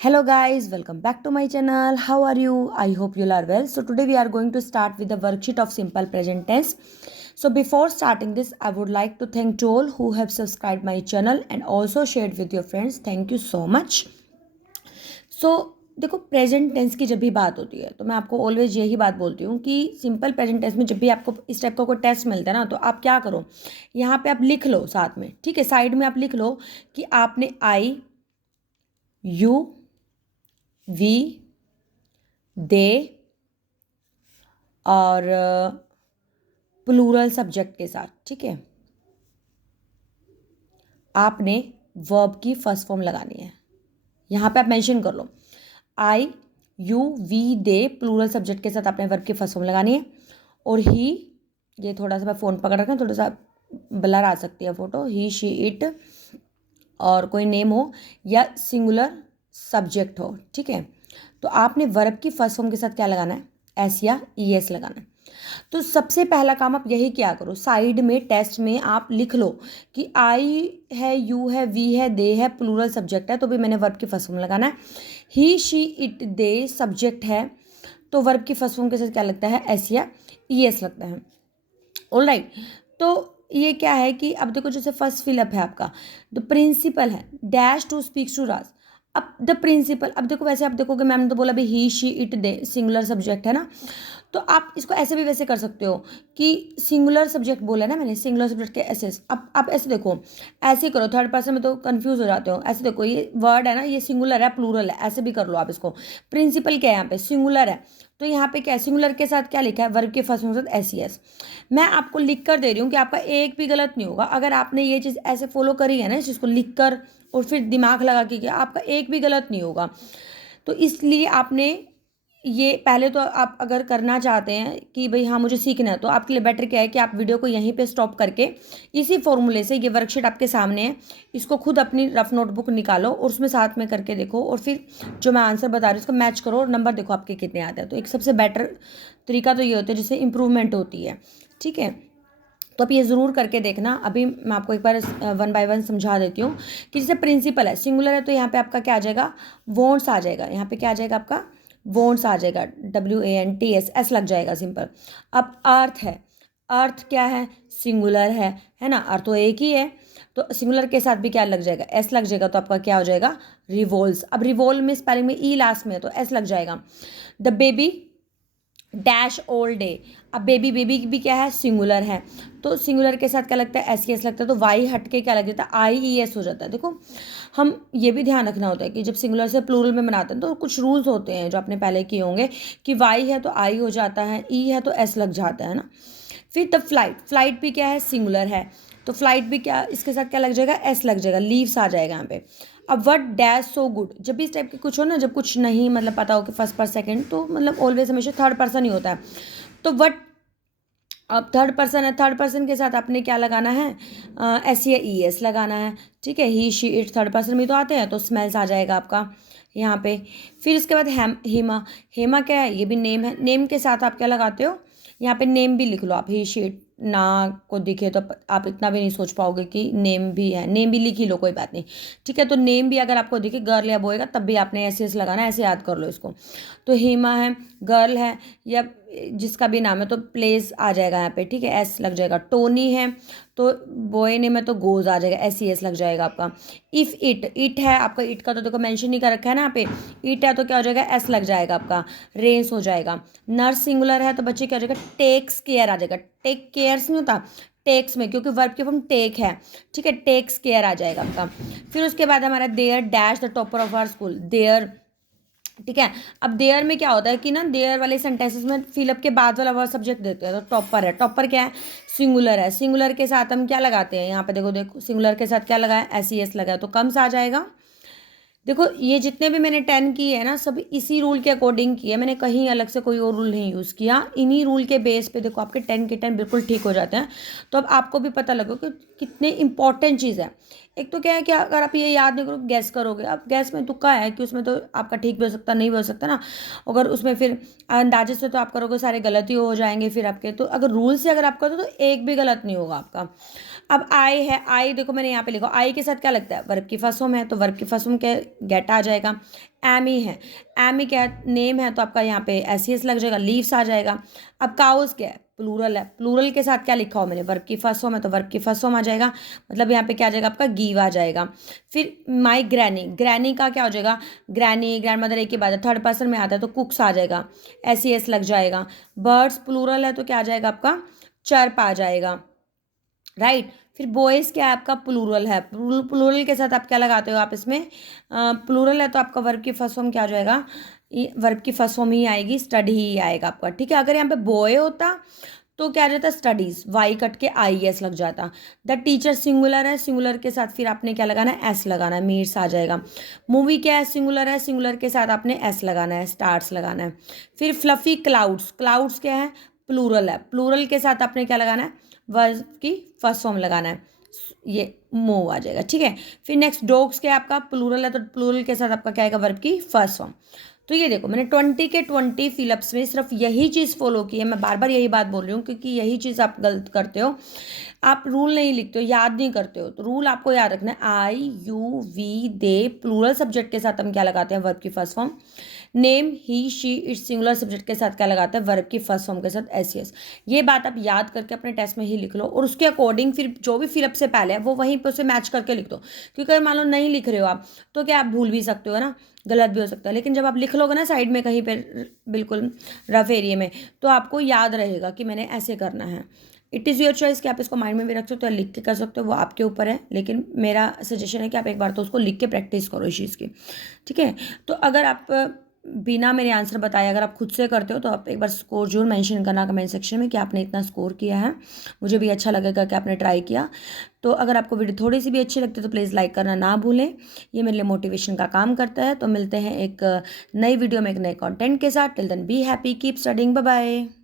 Hello guys, welcome back to my channel. How are you? I hope you are well. So today we are going to start with the worksheet of simple present tense. So before starting this, I would like to thank to all who have subscribed my channel and also shared with your friends. Thank you so much. So देखो present tense की जब भी बात होती है तो मैं आपको ऑलवेज यही बात बोलती हूँ कि सिंपल प्रेजेंट टेंस में जब भी आपको इस टाइप का कोई टेस्ट मिलता है ना तो आप क्या करो, यहाँ पे आप लिख लो साथ में, ठीक है, साइड में आप लिख लो कि आपने आई, यू, वी, दे और प्लूरल सब्जेक्ट के साथ, ठीक है, आपने वर्ब की फर्स्ट फॉर्म लगानी है। यहाँ पे आप मेंशन कर लो I, you, we, they plural subject के साथ आपने वर्ब की फर्स्ट फॉर्म लगानी है। और ही, ये थोड़ा सा मैं फ़ोन पकड़ रखा, थोड़ा सा ब्लर आ सकती है फोटो, ही, शी, इट और कोई नेम हो या सिंगुलर सब्जेक्ट हो, ठीक है, तो आपने वर्ब की फर्स्ट फॉर्म के साथ क्या लगाना है, एस या ई एस लगाना है। तो सबसे पहला काम आप यही क्या करो, साइड में टेस्ट में आप लिख लो कि आई है, यू है, वी है, दे है, प्लूरल सब्जेक्ट है तो भी मैंने वर्ब की फर्स्ट फॉर्म लगाना है। ही, शी, इट, दे सब्जेक्ट है तो वर्ब की फर्स्ट फॉर्म के साथ क्या लगता है, एस या ई एस लगता है। ऑलराइट, तो ये क्या है कि अब देखो जैसे फर्स्ट फिलअप है आपका, द प्रिंसिपल है डैश टू स्पीक्स टू राज। अब द प्रिंसिपल, अब देखो वैसे आप देखोगे मैम ने तो बोला भाई he, she, it, they singular subject है ना, तो आप इसको ऐसे भी वैसे कर सकते हो कि सिंगुलर सब्जेक्ट बोला ना मैंने, सिंगुलर सब्जेक्ट के एसेस। अब आप ऐसे देखो, ऐसे करो, थर्ड पर्सन में तो कंफ्यूज हो जाते हो, ऐसे देखो ये वर्ड है ना, ये सिंगुलर है प्लूरल है, ऐसे भी कर लो आप इसको। प्रिंसिपल क्या है यहाँ पे, सिंगुलर है, तो यहाँ पे क्या है, सिंगुलर के साथ क्या लिखा है, वर्ब के फर्स्ट के साथ एस ई एस। मैं आपको लिख कर दे रही हूँ कि आपका एक भी गलत नहीं होगा। अगर आपने ये चीज़ ऐसे फॉलो करी है ना, इस चीज़ को लिख कर और फिर दिमाग लगा के किया, आपका एक भी गलत नहीं होगा। तो इसलिए आपने ये पहले तो आप अगर करना चाहते हैं कि भाई हाँ मुझे सीखना है, तो आपके लिए बेटर क्या है कि आप वीडियो को यहीं पे स्टॉप करके इसी फॉर्मूले से, ये वर्कशीट आपके सामने है, इसको खुद अपनी रफ नोटबुक निकालो और उसमें साथ में करके देखो और फिर जो मैं आंसर बता रही हूँ उसको मैच करो और नंबर देखो आपके कितने आते हैं। तो एक सबसे बेटर तरीका तो ये होता है जिससे इंप्रूवमेंट होती है, ठीक है। तो आप ये ज़रूर करके देखना। अभी मैं आपको एक बार वन बाय वन समझा देती हूँ कि जैसे प्रिंसिपल है, सिंगुलर है, तो यहाँ पे आपका क्या आ जाएगा, वॉन्ट्स आ जाएगा, यहाँ पे क्या आ जाएगा आपका, वॉन्ट्स आ जाएगा, WANTS, एस लग जाएगा सिंपल। अब अर्थ है, अर्थ क्या है, सिंगुलर है ना, अर्थ तो एक ही है, तो सिंगुलर के साथ भी क्या लग जाएगा, एस लग जाएगा, तो आपका क्या हो जाएगा, रिवोल्व्स। अब रिवोल्व में स्पेलिंग में ई लास्ट में है तो एस लग जाएगा। The baby dash all day, अब बेबी, बेबी भी क्या है, सिंगुलर है, तो सिंगुलर के साथ क्या लगता है, एस लगता है, तो वाई हट के क्या लग जाता है, IES हो जाता है। देखो हम ये भी ध्यान रखना होता है कि जब सिंगुलर से प्लूरल में बनाते हैं तो कुछ रूल्स होते हैं जो आपने पहले किए होंगे कि वाई है तो आई हो जाता है, ई है तो एस लग जाता है ना। फिर द फ्लाइट, फ्लाइट भी क्या है, सिंगुलर है, तो फ्लाइट भी क्या, इसके साथ क्या लग जाएगा, एस लग जाएगा, लीव्स आ जाएगा यहाँ पे। अब वट डैश सो गुड, जब भी इस टाइप के कुछ हो ना, जब कुछ नहीं मतलब पता हो कि फर्स्ट पर सेकंड, तो मतलब ऑलवेज हमेशा थर्ड पर्सन ही होता है, तो वट, अब थर्ड पर्सन है, थर्ड पर्सन के साथ आपने क्या लगाना है, एस या ई एस लगाना है, ठीक है। ही, शी, इट थर्ड पर्सन में तो आते हैं तो स्मेल्स आ जाएगा आपका यहाँ पे। फिर इसके बाद हेमा, हेमा क्या है, ये भी नेम है, नेम के साथ आप क्या लगाते हो, यहाँ पे नेम भी लिख लो आप, ही, शी, इट ना को दिखे तो आप इतना भी नहीं सोच पाओगे कि नेम भी है, नेम भी लिख ही लो, कोई बात नहीं, ठीक है। तो नेम भी अगर आपको दिखे गर्ल या बॉय का तब भी आपने ऐसे ऐसे लगाना है, ऐसे याद कर लो इसको। तो हेमा है, गर्ल है या जिसका भी नाम है तो प्लेस आ जाएगा यहाँ पे, ठीक है, एस लग जाएगा। टोनी है तो बॉय नेम है तो गोज आ जाएगा, SES लग जाएगा आपका। इफ़ इट, इट है आपका, इट का तो देखो मेंशन नहीं कर रखा है ना यहाँ पे, इट है तो क्या हो जाएगा, एस लग जाएगा आपका, रेस हो जाएगा। नर्स सिंगुलर है तो बच्चे क्या हो जाएगा, टेक्स केयर आ जाएगा, टेक केयर्स नहीं होता, टेक्स में, क्योंकि वर्ब की फॉर्म टेक है, ठीक है, टेक्स केयर आ जाएगा आपका। फिर उसके बाद हमारा there dash the topper of our school, there, ठीक है। अब देयर में क्या होता है कि ना, देयर वाले सेंटेंसेस में फिलअप के बाद वाला वर्ड सब्जेक्ट देते हैं, तो टॉपर है, टॉपर क्या है, सिंगुलर है, सिंगुलर के साथ हम क्या लगाते हैं, यहाँ पे देखो देखो सिंगुलर के साथ क्या लगाया, SES लगाया, तो कम्स आ जाएगा। देखो ये जितने भी मैंने 10 किए हैं ना, सब इसी रूल के अकॉर्डिंग किए, मैंने कहीं अलग से कोई और रूल नहीं यूज़ किया, इन्हीं रूल के बेस पे देखो आपके 10 के 10 बिल्कुल ठीक हो जाते हैं। तो अब आपको भी पता लगो कि कितने इंपॉर्टेंट चीज़ है। एक तो क्या है कि अगर आप ये याद नहीं करो, गैस करोगे, अब गैस में तुक्का है कि उसमें तो आपका ठीक भी हो सकता, नहीं भी हो सकता ना, अगर उसमें फिर अंदाजे से तो आप करोगे सारे गलत ही हो जाएंगे फिर आपके। तो अगर रूल से अगर आप करो तो एक भी गलत नहीं होगा आपका। अब आई है, आई देखो मैंने यहाँ पे लिखा, आई के साथ क्या लगता है, वर्ब की फर्स्ट फॉर्म है, तो वर्ब की फर्स्ट फॉर्म क्या, गेट आ जाएगा। एमी है, एमी क्या है, नेम है, तो आपका यहाँ पे एस लग जाएगा, लीव्स आ जाएगा। अब काउस क्या है, प्लूरल है, प्लूरल के साथ क्या लिखा हो मैंने, वर्ब की फर्स्ट फॉर्म है, तो वर्ब की फर्स्ट फॉर्म आ जाएगा, मतलब यहाँ पे क्या आ जाएगा आपका, गिव आ जाएगा। फिर माई ग्रैनी, ग्रैनी का क्या हो जाएगा, ग्रैनी, ग्रैंड मदर एक ही बात है, थर्ड पर्सन में आता है तो कुक्स आ जाएगा, एस लग जाएगा। बर्ड्स प्लूरल है तो क्या आ जाएगा आपका, चर्प आ जाएगा, राइट। फिर बॉयज़ क्या है आपका, प्लूरल है, प्लूरल के साथ आप क्या लगाते हो, आप इसमें प्लूरल है तो आपका वर्ब की फर्स्ट फॉर्म क्या हो जाएगा, वर्ब की फर्स्ट फॉर्म ही आएगी, स्टडी ही आएगा आपका, ठीक है। अगर यहाँ पे बॉय होता तो क्या आ जाता, स्टडीज, वाई कट के आई एस लग जाता। द टीचर सिंगुलर है, सिंगुलर के साथ फिर आपने क्या लगाना है, एस लगाना है, मीट्स आ जाएगा। मूवी क्या है, सिंगुलर है, सिंगुलर के साथ आपने एस लगाना है, स्टार्स लगाना है। फिर फ्लफी क्लाउड्स, क्लाउड्स क्या है, प्लूरल है, प्लूरल के साथ आपने क्या लगाना है, वर्ब की फर्स्ट फॉर्म लगाना है, ये मूव आ जाएगा, ठीक है। फिर नेक्स्ट डॉग्स क्या है आपका, प्लूरल है तो प्लूरल के साथ आपका क्या आएगा, वर्ब की फर्स्ट फॉर्म। तो ये देखो मैंने 20 के 20 फिलअप्स में सिर्फ यही चीज़ फॉलो की है, मैं बार बार यही बात बोल रही हूँ क्योंकि यही चीज़ आप गलत करते हो, आप रूल नहीं लिखते हो, याद नहीं करते हो। तो रूल आपको याद रखना है, I you we they plural subject के साथ हम क्या लगाते हैं, वर्ब की first form. Name he she it's singular subject के साथ क्या लगाते हैं, वर्ब की फर्स्ट फॉर्म के साथ एस एस। ये बात आप याद करके अपने टेस्ट में ही लिख लो, और उसके अकॉर्डिंग फिर जो भी फिलअप से पहले है वो वहीं पर उसे मैच करके लिख दो, क्योंकि अगर मान लो नहीं लिख रहे हो आप तो क्या आप भूल भी सकते हो ना, गलत भी हो सकता है। लेकिन जब आप लिख लोगे ना साइड में कहीं पर बिल्कुल रफ एरिया में, तो आपको याद रहेगा कि मैंने ऐसे करना है। इट इज़ योर चॉइस कि आप इसको माइंड में भी रख सकते हो या लिख के कर सकते हो, वो आपके ऊपर है, लेकिन मेरा सजेशन है कि आप एक बार तो उसको लिख के प्रैक्टिस करो इस चीज़ की, ठीक है। तो अगर आप बिना मेरे आंसर बताए अगर आप खुद से करते हो तो आप एक बार स्कोर जरूर मेंशन करना कमेंट सेक्शन में कि आपने इतना स्कोर किया है, मुझे भी अच्छा लगेगा कि आपने ट्राई किया। तो अगर आपको वीडियो थोड़ी सी भी अच्छी लगती है तो प्लीज़ लाइक करना ना भूलें, ये मेरे लिए मोटिवेशन का काम करता है। तो मिलते हैं एक नई वीडियो में एक नए कंटेंट के साथ। Till then be happy, keep studying, bye bye.